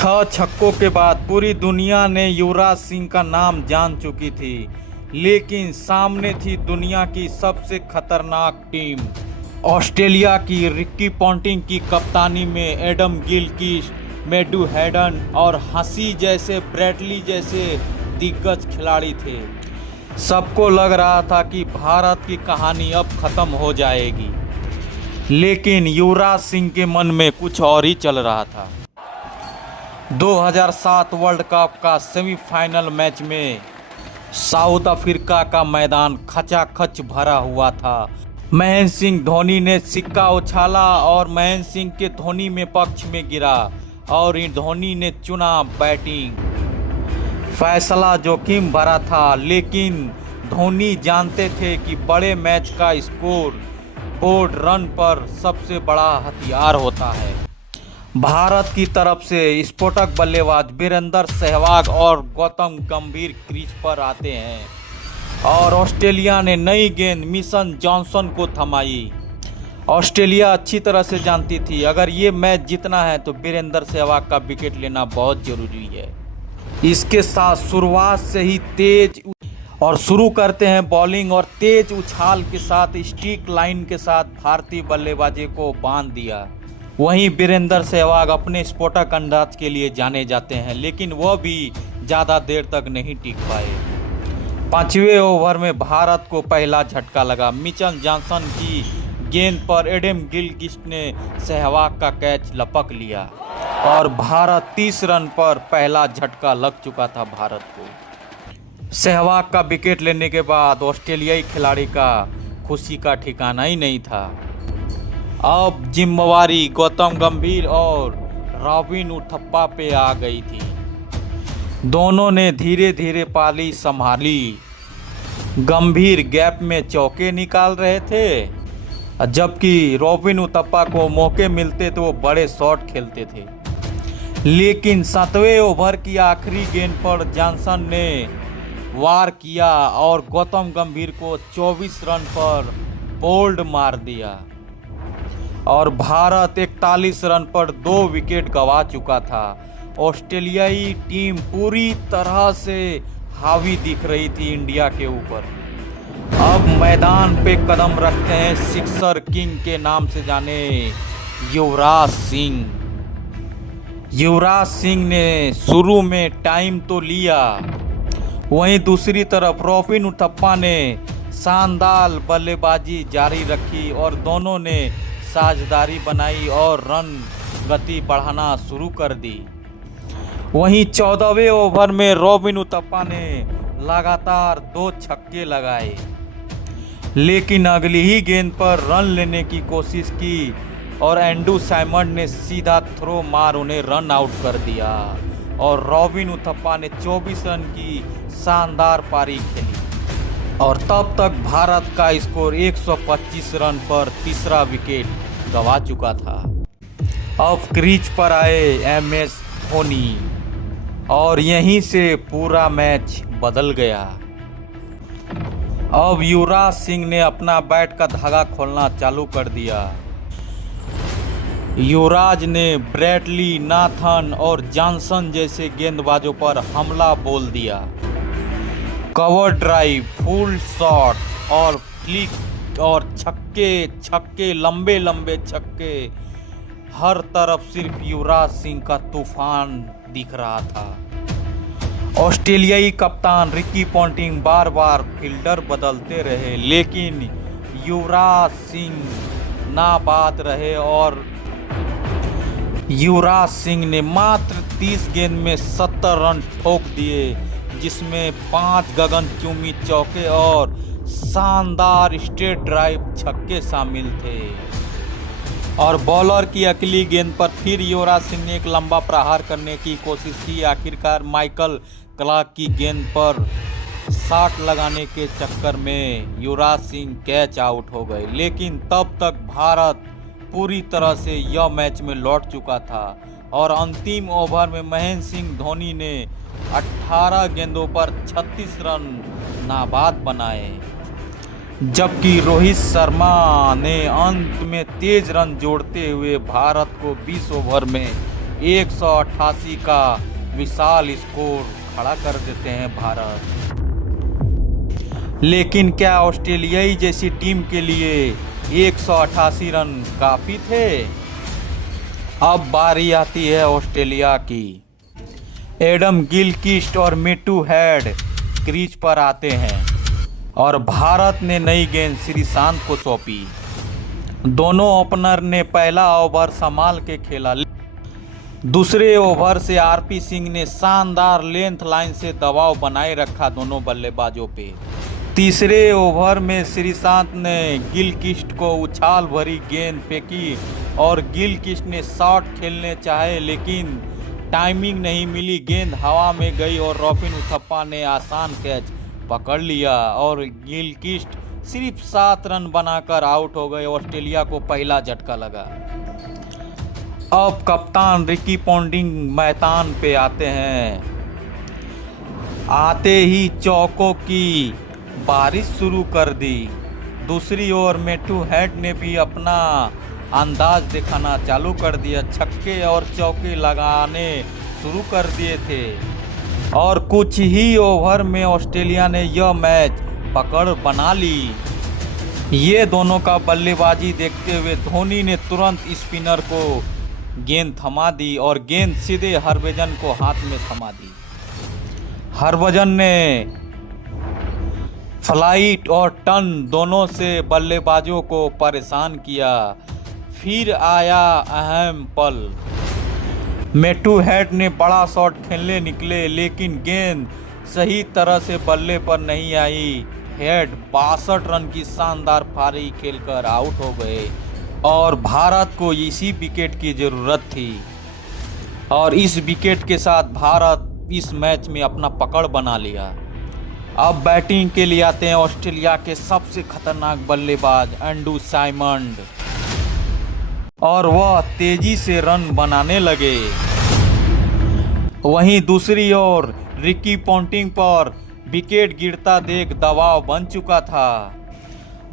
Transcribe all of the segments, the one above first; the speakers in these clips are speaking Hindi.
छह छक्कों के बाद पूरी दुनिया ने युवराज सिंह का नाम जान चुकी थी, लेकिन सामने थी दुनिया की सबसे खतरनाक टीम। ऑस्ट्रेलिया की रिकी पॉन्टिंग की कप्तानी में एडम गिलक्रिस्ट, मैथ्यू हेडन और हसी जैसे ब्रैडली जैसे दिग्गज खिलाड़ी थे। सबको लग रहा था कि भारत की कहानी अब खत्म हो जाएगी, लेकिन युवराज सिंह के मन में कुछ और ही चल रहा था। 2007 वर्ल्ड कप का सेमीफाइनल मैच में साउथ अफ्रीका का मैदान खचाखच भरा हुआ था। महेंद्र सिंह धोनी ने सिक्का उछाला और महेंद्र सिंह के धोनी में पक्ष में गिरा और धोनी ने चुना बैटिंग। फैसला जोखिम भरा था, लेकिन धोनी जानते थे कि बड़े मैच का स्कोर बोर्ड रन पर सबसे बड़ा हथियार होता है। भारत की तरफ से स्फोटक बल्लेबाज वीरेंद्र सहवाग और गौतम गंभीर क्रीज पर आते हैं और ऑस्ट्रेलिया ने नई गेंद मिशन जॉनसन को थमाई। ऑस्ट्रेलिया अच्छी तरह से जानती थी अगर ये मैच जीतना है तो वीरेंद्र सहवाग का विकेट लेना बहुत जरूरी है। इसके साथ शुरुआत से ही तेज और शुरू करते हैं बॉलिंग और तेज उछाल के साथ स्ट्रिक लाइन के साथ भारतीय बल्लेबाजी को बांध दिया। वहीं वीरेंद्र सहवाग अपने स्फोटक अंदाज के लिए जाने जाते हैं, लेकिन वह भी ज़्यादा देर तक नहीं टिक पाए। पांचवें ओवर में भारत को पहला झटका लगा। मिचेल जॉनसन की गेंद पर एडम गिलक्रिस्ट ने सहवाग का कैच लपक लिया और भारत 30 रन पर पहला झटका लग चुका था भारत को। सहवाग का विकेट लेने के बाद ऑस्ट्रेलियाई खिलाड़ी का खुशी का ठिकाना ही नहीं था। अब जिम्मेवारी गौतम गंभीर और रॉबिन उथप्पा पे आ गई थी। दोनों ने धीरे धीरे पारी संभाली। गंभीर गैप में चौके निकाल रहे थे, जबकि रॉबिन उथप्पा को मौके मिलते तो वो बड़े शॉट खेलते थे। लेकिन 7वें ओवर की आखिरी गेंद पर जॉनसन ने वार किया और गौतम गंभीर को 24 रन पर बोल्ड मार दिया और भारत 41 रन पर 2 विकेट गंवा चुका था। ऑस्ट्रेलियाई टीम पूरी तरह से हावी दिख रही थी इंडिया के ऊपर। अब मैदान पे कदम रखते हैं सिक्सर किंग के नाम से जाने युवराज सिंह। युवराज सिंह ने शुरू में टाइम तो लिया, वहीं दूसरी तरफ रॉबिन उथप्पा ने शानदार बल्लेबाजी जारी रखी और दोनों ने साझेदारी बनाई और रन गति बढ़ाना शुरू कर दी। वहीं 14वें ओवर में रॉबिन उथप्पा ने लगातार 2 छक्के लगाए, लेकिन अगली ही गेंद पर रन लेने की कोशिश की और एंड्रू साइमंड ने सीधा थ्रो मार उन्हें रन आउट कर दिया और रॉबिन उथप्पा ने 24 रन की शानदार पारी खेली और तब तक भारत का स्कोर 125 रन पर तीसरा विकेट गंवा चुका था। अब क्रीज पर आए MS धोनी और यहीं से पूरा मैच बदल गया। अब युवराज सिंह ने अपना बैट का धागा खोलना चालू कर दिया। युवराज ने ब्रैडली, नाथन और जॉनसन जैसे गेंदबाजों पर हमला बोल दिया। कवर ड्राइव, फुल शॉट और फ्लिक और छक्के लंबे लंबे छक्के, हर तरफ सिर्फ युवराज सिंह का तूफान दिख रहा था। ऑस्ट्रेलियाई कप्तान रिकी पॉन्टिंग बार बार फील्डर बदलते रहे, लेकिन युवराज सिंह नाबाद रहे और युवराज सिंह ने मात्र 30 गेंद में 70 रन ठोक दिए, जिसमें 5 गगनचुंबी चौके और शानदार स्ट्रेट ड्राइव छक्के शामिल थे। और बॉलर की अगली गेंद पर फिर युवराज सिंह ने एक लंबा प्रहार करने की कोशिश की। आखिरकार माइकल क्लार्क की गेंद पर शॉट लगाने के चक्कर में युवराज सिंह कैच आउट हो गए, लेकिन तब तक भारत पूरी तरह से यह मैच में लौट चुका था और अंतिम ओवर में महेंद्र सिंह धोनी ने 18 गेंदों पर 36 रन नाबाद बनाए, जबकि रोहित शर्मा ने अंत में तेज रन जोड़ते हुए भारत को 20 ओवर में 188 का विशाल स्कोर खड़ा कर देते हैं भारत। लेकिन क्या ऑस्ट्रेलियाई जैसी टीम के लिए 188 रन काफ़ी थे? अब बारी आती है ऑस्ट्रेलिया की। एडम गिलक्रिस्ट और मैथ्यू हेड क्रीज पर आते हैं और भारत ने नई गेंद श्रीशांत को सौंपी। दोनों ओपनर ने पहला ओवर संभाल के खेला। दूसरे ओवर से आरपी सिंह ने शानदार लेंथ लाइन से दबाव बनाए रखा दोनों बल्लेबाजों पे। तीसरे ओवर में श्रीशांत ने गिलक्रिस्ट को उछाल भरी गेंद फेंकी और गिलक्रिस्ट ने शॉट खेलने चाहे, लेकिन टाइमिंग नहीं मिली। गेंद हवा में गई और रॉबिन उथप्पा ने आसान कैच पकड़ लिया और गिलक्रिस्ट सिर्फ 7 रन बनाकर आउट हो गए। ऑस्ट्रेलिया को पहला झटका लगा। अब कप्तान रिकी पॉन्टिंग मैदान पे आते हैं। आते ही चौकों की बारिश शुरू कर दी। दूसरी ओर मैथ्यू हेड ने भी अपना अंदाज दिखाना चालू कर दिया। छक्के और चौके लगाने शुरू कर दिए थे और कुछ ही ओवर में ऑस्ट्रेलिया ने यह मैच पकड़ बना ली। ये दोनों का बल्लेबाजी देखते हुए धोनी ने तुरंत स्पिनर को गेंद थमा दी और गेंद सीधे हरभजन को हाथ में थमा दी। हरभजन ने फ्लाइट और टर्न दोनों से बल्लेबाजों को परेशान किया। फिर आया अहम पल। मैथ्यू हेड ने बड़ा शॉट खेलने निकले, लेकिन गेंद सही तरह से बल्ले पर नहीं आई। हेड 62 रन की शानदार पारी खेलकर आउट हो गए और भारत को इसी विकेट की ज़रूरत थी और इस विकेट के साथ भारत इस मैच में अपना पकड़ बना लिया। अब बैटिंग के लिए आते हैं ऑस्ट्रेलिया के सबसे खतरनाक बल्लेबाज एंड्रू साइमंड और वह तेजी से रन बनाने लगे। वहीं दूसरी ओर रिकी पॉन्टिंग पर विकेट गिरता देख दबाव बन चुका था।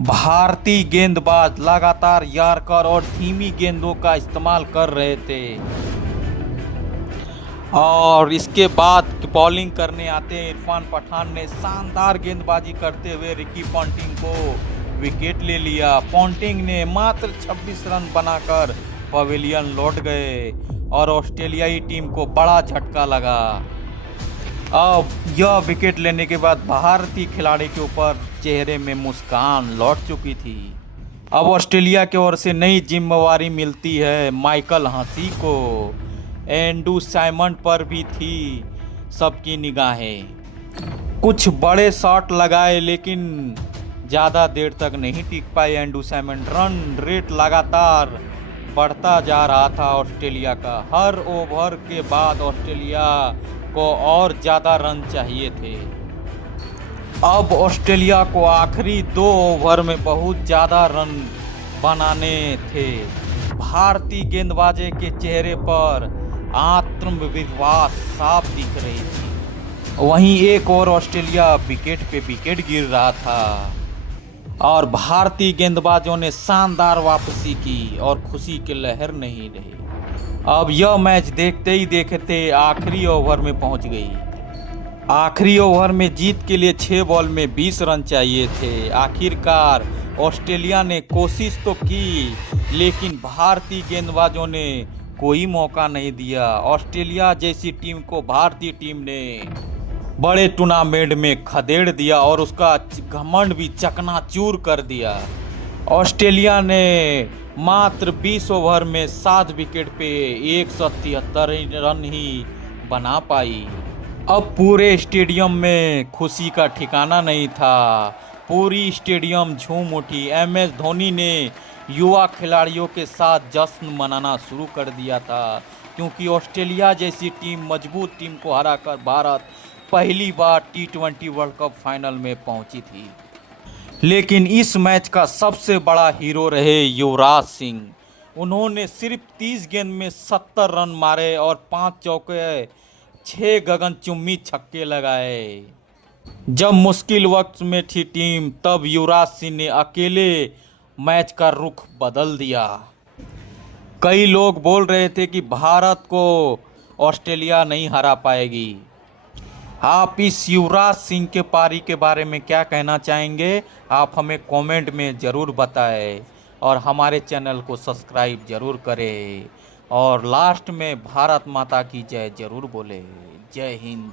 भारतीय गेंदबाज लगातार यॉर्कर और धीमी गेंदों का इस्तेमाल कर रहे थे और इसके बाद बॉलिंग करने आते हैं इरफान पठान ने शानदार गेंदबाजी करते हुए रिकी पॉन्टिंग को विकेट ले लिया। पॉन्टिंग ने मात्र 26 रन बनाकर पवेलियन लौट गए और ऑस्ट्रेलियाई टीम को बड़ा झटका लगा। अब यह विकेट लेने के बाद भारतीय खिलाड़ी के ऊपर चेहरे में मुस्कान लौट चुकी थी। अब ऑस्ट्रेलिया की ओर से नई जिम्मेवारी मिलती है माइकल हसी को। एंड्रू साइमंड पर भी थी सबकी निगाहें। कुछ बड़े शॉट लगाए, लेकिन ज़्यादा देर तक नहीं टिक पाए एंड्रू साइमंड। रन रेट लगातार बढ़ता जा रहा था ऑस्ट्रेलिया का। हर ओवर के बाद ऑस्ट्रेलिया को और ज़्यादा रन चाहिए थे। अब ऑस्ट्रेलिया को आखिरी 2 ओवर में बहुत ज़्यादा रन बनाने थे। भारतीय गेंदबाजी के चेहरे पर आत्मविश्वास साफ दिख रही थी। वहीं एक और ऑस्ट्रेलिया विकेट पे विकेट गिर रहा था और भारतीय गेंदबाजों ने शानदार वापसी की और खुशी की लहर नहीं रही। अब यह मैच देखते ही देखते आखिरी ओवर में पहुंच गई। आखिरी ओवर में जीत के लिए 6 बॉल में 20 रन चाहिए थे। आखिरकार ऑस्ट्रेलिया ने कोशिश तो की, लेकिन भारतीय गेंदबाजों ने कोई मौका नहीं दिया। ऑस्ट्रेलिया जैसी टीम को भारतीय टीम ने बड़े टूर्नामेंट में खदेड़ दिया और उसका घमंड भी चकनाचूर कर दिया। ऑस्ट्रेलिया ने मात्र 20 ओवर में 7 विकेट पे 173 रन ही बना पाई। अब पूरे स्टेडियम में खुशी का ठिकाना नहीं था। पूरी स्टेडियम झूम उठी। MS धोनी ने युवा खिलाड़ियों के साथ जश्न मनाना शुरू कर दिया था, क्योंकि ऑस्ट्रेलिया जैसी टीम मजबूत टीम को हराकर भारत पहली बार T20 वर्ल्ड कप फाइनल में पहुंची थी। लेकिन इस मैच का सबसे बड़ा हीरो रहे युवराज सिंह। उन्होंने सिर्फ 30 गेंद में 70 रन मारे और 5 चौके 6 गगनचुम्बी छक्के लगाए। जब मुश्किल वक्त में थी टीम, तब युवराज सिंह ने अकेले मैच का रुख बदल दिया। कई लोग बोल रहे थे कि भारत को ऑस्ट्रेलिया नहीं हरा पाएगी। आप इस युवराज सिंह के पारी के बारे में क्या कहना चाहेंगे? आप हमें कमेंट में ज़रूर बताएं और हमारे चैनल को सब्सक्राइब ज़रूर करें और लास्ट में भारत माता की जय ज़रूर बोले। जय हिंद।